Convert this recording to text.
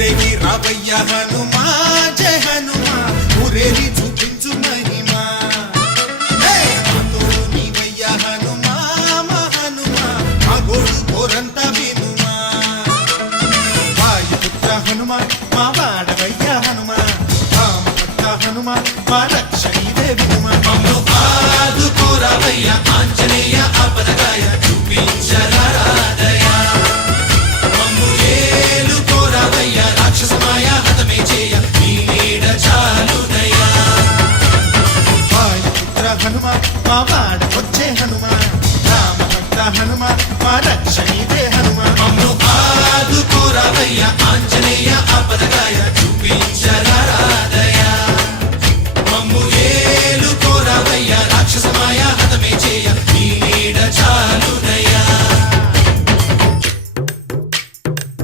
ఊరేగి రావయ్య హనుమా జయ హనుమా ఊరేగి చూపించు మహిమా తోడు నీవయ్య హనుమా మా హనుమా మా గోడు కోరంత వినుమా వాయుపుత్ర హనుమా మా వాడవయ్య హనుమా రామభక్త హనుమా మా రక్షణీవే వినుమా మమ్ము ఆదుకోరావయ్య ఆంజనేయ ఆపదగాయ చూపించరారా